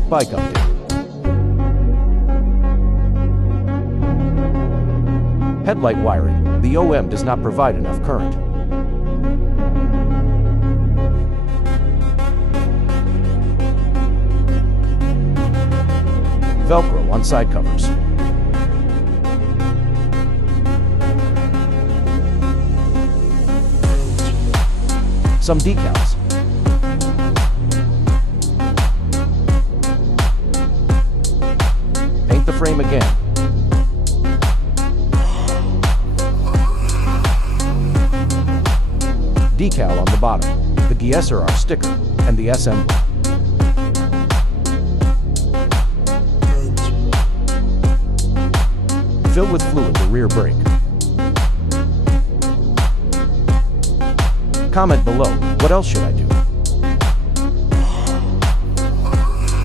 Quick bike update. Headlight wiring. The OM does not provide enough current. Velcro on side covers. Some decals. Paint the frame again. Decal on the bottom, the DSRR sticker, and the S emblem. Fill with fluid the rear brake. Comment below, what else should I do?